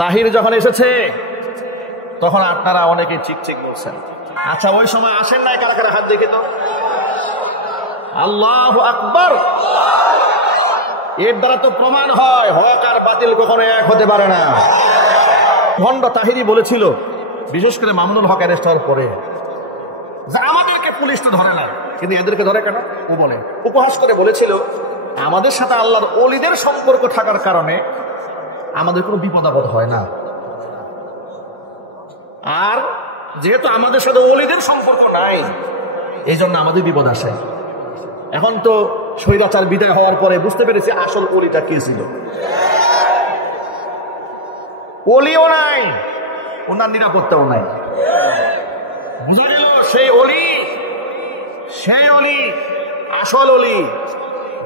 তাহির যখন এসেছে তখন আপনারা অনেকে চিকচিক বলছেন। আচ্ছা, ওই সময় আসেন নাই কারা কারা? হাত দেখে তো। আল্লাহু আকবার। এর দ্বারা তো প্রমাণ হয় হক আর বাতিল কখনো এক হতে পারে না। ভণ্ড তাহিরি বলেছিল, বিশেষ করে মামুনুল হক অ্যারেস্ট হওয়ার পরে, যে আমাদেরকে পুলিশ তো ধরে না, কিন্তু এদেরকে ধরে কেন? ও বলে উপহাস করে বলেছিল, আমাদের সাথে আল্লাহর ওলিদের সম্পর্ক থাকার কারণে আমাদের কোনো বিপদ আপদ হয় না, আর যেহেতু আমাদের সাথে ওলিদের সম্পর্ক নাই এই জন্য আমাদের বিপদ আসে। এখন তো স্বৈরাচার বিদায় হওয়ার পরে বুঝতে পেরেছি আসল ওলিটা কে ছিল। ওলিও নাই, ওনার নিরাপত্তাও নাই। বুঝা গেল সেই অলি আসল অলি,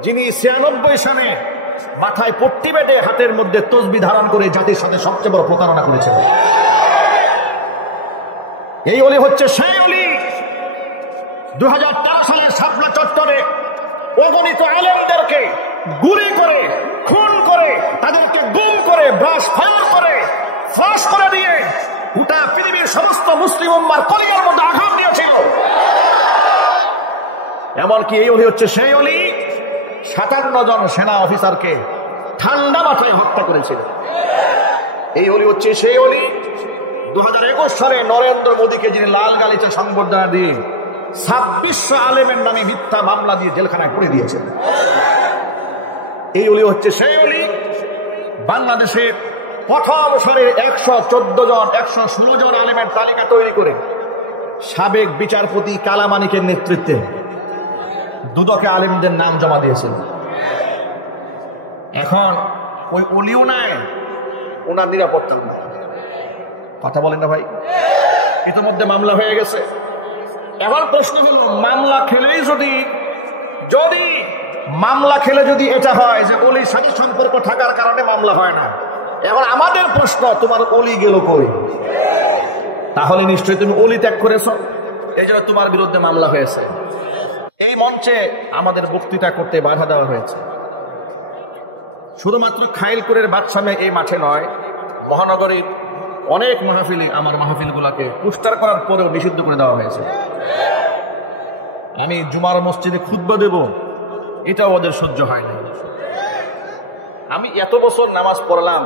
যিনি 96 সালে মাথায় পট্টি বেঁধে হাতের মধ্যে তসবি ধারণ করে জাতির সাথে সবচেয়ে বড় প্রতারণা করেছেন। এই অলি হচ্ছে সেই অলি 2013 সালের শাপলা চত্বরে অগণিত আলেমদেরকে গুলি করে, খুন করে, তাদেরকে গুম করে, ব্রাশ ফায়ার করে, ফাঁস করে দিয়ে গোটা পৃথিবীর সমস্ত মুসলিম উম্মার কলিজার মধ্যে আঘাত দিয়েছিল। এমনকি এই অলি হচ্ছে সেই অলি 57 জন সেনা অফিসারকে ঠান্ডা মাথায় হত্যা করেছিল। এই অলি হচ্ছে সেই অলি 2021 সালে নরেন্দ্র মোদীকে যিনি লাল গালিচা সংবর্ধনা দিয়ে 2600 আলেমের নামে মিথ্যা মামলা দিয়ে জেলখানায় করে দিয়েছেন। এই অলি হচ্ছে সেই অলি বাংলাদেশের প্রথম সারির 116 জন আলেমের তালিকা তৈরি করে সাবেক বিচারপতি কালামানিকের নেতৃত্বে দুদকে আলেমদের নাম জমা দিয়েছিল। এখন ওই অলিও নাই, ওনার নিরাপত্তা নাই। কথা বলেন না ভাই? ইতিমধ্যে মামলা হয়ে গেছে। এখন প্রশ্ন হলো, মামলা খেলেই যদি এটা হয় যে অলির সাথে সম্পর্ক থাকার কারণে মামলা হয় না, এখন আমাদের প্রশ্ন, তোমার অলি গেল কই? তাহলে নিশ্চয়ই তুমি অলি ত্যাগ করেছ, এই জন্য তোমার বিরুদ্ধে মামলা হয়েছে। এই মঞ্চে আমাদের বক্তৃতা করতে বাধা দেওয়া হয়েছে। শুধুমাত্র খাইলপুরের বাদশামে এই মাঠে নয়, মহানগরীর অনেক মাহফিলে আমার মাহফিলগুলোকে পোস্টার করার পরেও নিষিদ্ধ করে দেওয়া হয়েছে। আমি জুমার মসজিদে খুতবা দেব, এটাও ওদের সহ্য হয় না। আমি এত বছর নামাজ পড়লাম,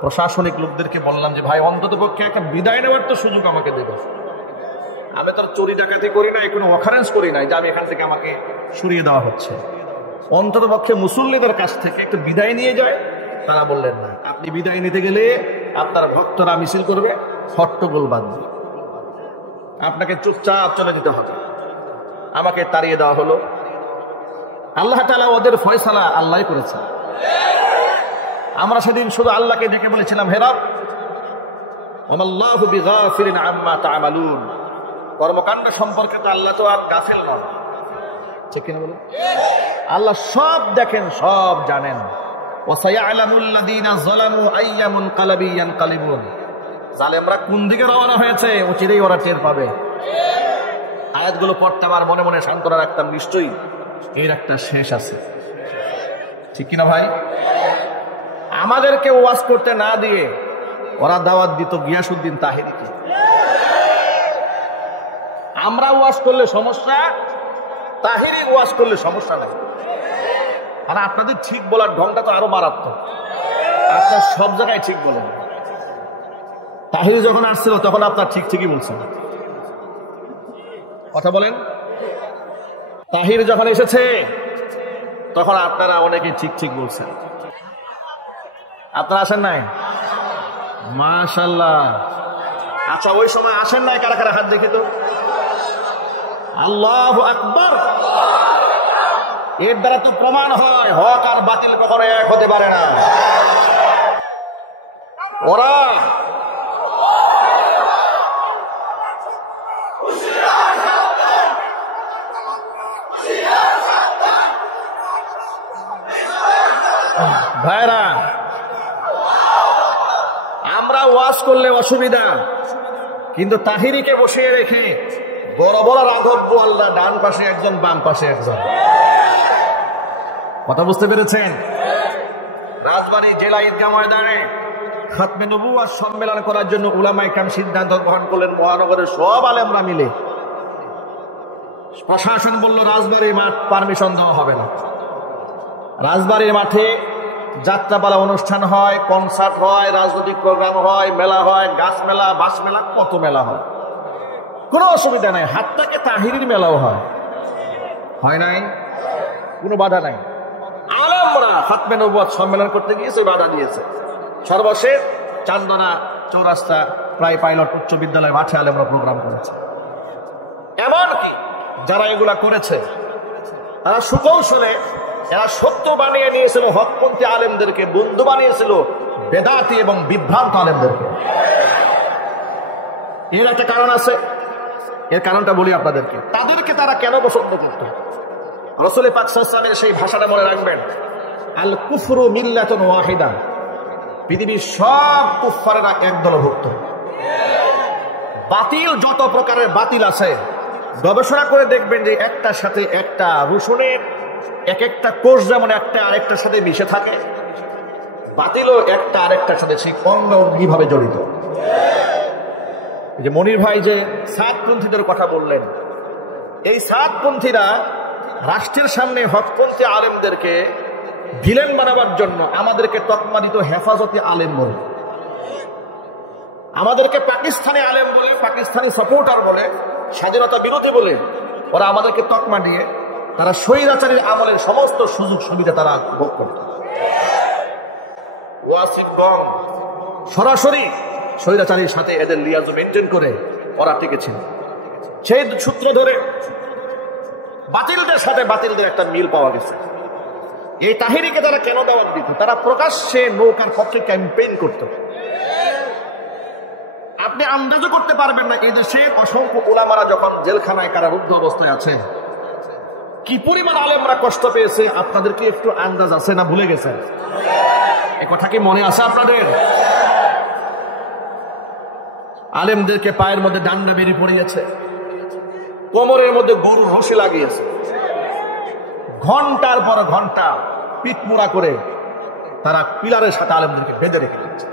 প্রশাসনিক লোকদেরকে বললাম যে ভাই, অন্তত পক্ষে একটা বিদায় নেওয়ার তো সুযোগ আমাকে দেবে। আমি তো চুরি ডাকাতি করি নাই, কোনো অকারেন্স করি নাই যে আমি এখান থেকে আমাকে সরিয়ে দেওয়া হচ্ছে। অন্তত পক্ষে মুসল্লিদের কাছ থেকে একটু বিদায় নিয়ে যায়। তারা বললেন না, আপনি বিদায় নিতে গেলে আপনার ভক্তরা মিছিল করবে, হট্টগোল বাঁধবে, আপনাকে চুপচাপ চলে যেতে হবে। আমাকে তাড়িয়ে দেওয়া হলো। আল্লাহ তাআলা ওদের ফয়সালা আল্লাহ করেছে। আমরা সেদিন শুধু আল্লাহকে ডেকে বলেছিলাম, হে রব, ওয়াল্লাহু বিগাফিরিন আম্মা তা'মালুন। কর্মকাণ্ড সম্পর্কে তো আল্লাহ তো আর গাফিল নন, ঠিক কিনা বলুন? আল্লাহ সব দেখেন, সব জানেন। ওয়াসায়ালামুল্লাযীনা যালামু আইয়া মুনকালাবি ইয়ানকালিবুন। জালেমরা কোন দিকে রওনা হয়েছে অচিরেই ওরা টের পাবে। আয়াতগুলো পড়তাম আর মনে মনে সান্ত্বনা রাখতাম, নিশ্চয়ই এর একটা শেষ আছে, ঠিক কিনা ভাই? আমাদেরকে ওয়াজ করতে না দিয়ে ওরা দাওয়াত দিত গিয়াসউদ্দিন তাহিরিকে। আমরা ওয়াজ করলে সমস্যা, তাহিরি ওয়াজ করলে সমস্যা নাই। আর আপনাদের ঠিক বলার ঢংটা তো আরো মারাত্মক। আপনার সব জায়গায় ঠিক বলেন। তাহিরি যখন আসছিল তখন আপনার ঠিকই বলছেন। কথা বলেন। তাহির যখন এসেছে তখন আপনারা অনেকে ঠিক বলছেন। আপনারা আসেন নাই? মাশাআল্লাহ। আচ্ছা, ওই সময় আসেন নাই কারা কারা? হাত দেখি তো। আল্লাহু আকবার। এর দ্বারা তো প্রমাণ হয় হক আর বাতিল কখনো এক হতে পারে না। ওরা ভাইরা, আমরা ওয়াজ করলে অসুবিধা, কিন্তু তাহিরিকে বসিয়ে রেখে বড় বড় রাঘব আল্লাহ, ডান পাশে একজন, বাম পাশে একজন। কথা বুঝতে পেরেছেন? রাজবাড়ী জেলা ঈদগাহ ময়দানে খাতমে নবুয়্যত সম্মেলন করার জন্য উলামায়ে কেরাম সিদ্ধান্ত গ্রহণ করলেন। মহানগরের সব আলেমরা মিলে, প্রশাসন বলল রাজবাড়ির মাঠ পারমিশন দেওয়া হবে না। রাজবাড়ির মাঠে যাত্রাপালা অনুষ্ঠান হয়, কনসার্ট হয়, রাজনৈতিক প্রোগ্রাম হয়, মেলা হয়, গাছ মেলা, বাস মেলা, কত মেলা হয়, কোনো অসুবিধা নাই। হাত্তাকে তাহিরির মেলাও হয় নাই, কোনো বাধা নাই। আলেমরা খাতমে নবুয়্যত সম্মেলন করতে গিয়েছে, বাধা দিয়েছে। সর্বশেষ চান্দনা চৌরাস্তা প্রায় পাইলট উচ্চ বিদ্যালয় মাঠে আলেমরা প্রোগ্রাম করেছে। এমনকি যারা এগুলা করেছে তারা সুকৌশলে, এরা সত্য বানিয়ে নিয়েছিল হকপন্থী আলেমদেরকে, বন্ধু বানিয়েছিল বেদাতি এবং বিভ্রান্ত আলেমদেরকে। এর একটা কারণ আছে, এর কারণটা বলি আপনাদেরকে। তাদেরকে তারা কেন পছন্দ করত? রাসূল পাক সাল্লাল্লাহু আলাইহি ওয়াসাল্লামের সেই ভাষাটা মনে রাখবেন, আল কুফরু মিল্লাতুন ওয়াহিদা, পৃথিবীর সব কুফফারেরা এক দলভুক্ত। বাতিল যত প্রকারের বাতিল আছে গবেষণা করে দেখবেন যে একটার সাথে একটা, রসুনের এক একটা কোষ যেমন একটা আরেকটার সাথে মিশে থাকে, বাতিলও একটা আরেকটার সাথে সেই অঙ্গাঙ্গিভাবে জড়িত। যে মনির ভাই যে সাতপন্থীদের কথা বললেন, এই সাতপন্থীরা রাষ্ট্রের সামনে হকপন্থী আলেমদেরকে ভিলেন বানাবার জন্য আমাদেরকে তকমা দিত হেফাজতে আলেম বলে, আমাদেরকে পাকিস্তানি আলেম বলে, পাকিস্তানি সাপোর্টার বলে, স্বাধীনতা বিরোধী বলে ওরা আমাদেরকে তকমা দিয়ে তারা স্বৈরাচারীর আমলের সমস্ত সুযোগ সুবিধা তারা ভোগ করত। ওয়াশিংটন সরাসরি স্বৈরাচারীর সাথে এদের লিয়াজ মেনটেন করে ওরা টিকেছিল। সেই সূত্র ধরে বাতিলদের সাথে বাতিলদের একটা মিল পাওয়া গেছে। এই তাহিরিকে তারা কেন দাওয়াত দিত? তারা প্রকাশ্যে নৌকার পক্ষে ক্যাম্পেইন করত। আপনি আন্দাজও করতে পারবেন না এই দেশে অসংখ্য উলামারা যখন জেলখানায় কারারুদ্ধ অবস্থায় আছে, কি পরিমাণ আলেমরা কষ্ট পেয়েছে। আপনাদের কি একটু আন্দাজ আছে না ভুলে গেছেন? এই কথা কি মনে আছে আপনাদের? আলেমদেরকে পায়ের মধ্যে ডান্ডা বেরিয়ে পড়িয়েছে, কোমরের মধ্যে গরুর রশি লাগিয়েছে, ঘন্টার পর ঘন্টা পিঠমোড়া করে তারা পিলারের সাথে আলেমদেরকে বেঁধে রেখে দিয়েছে।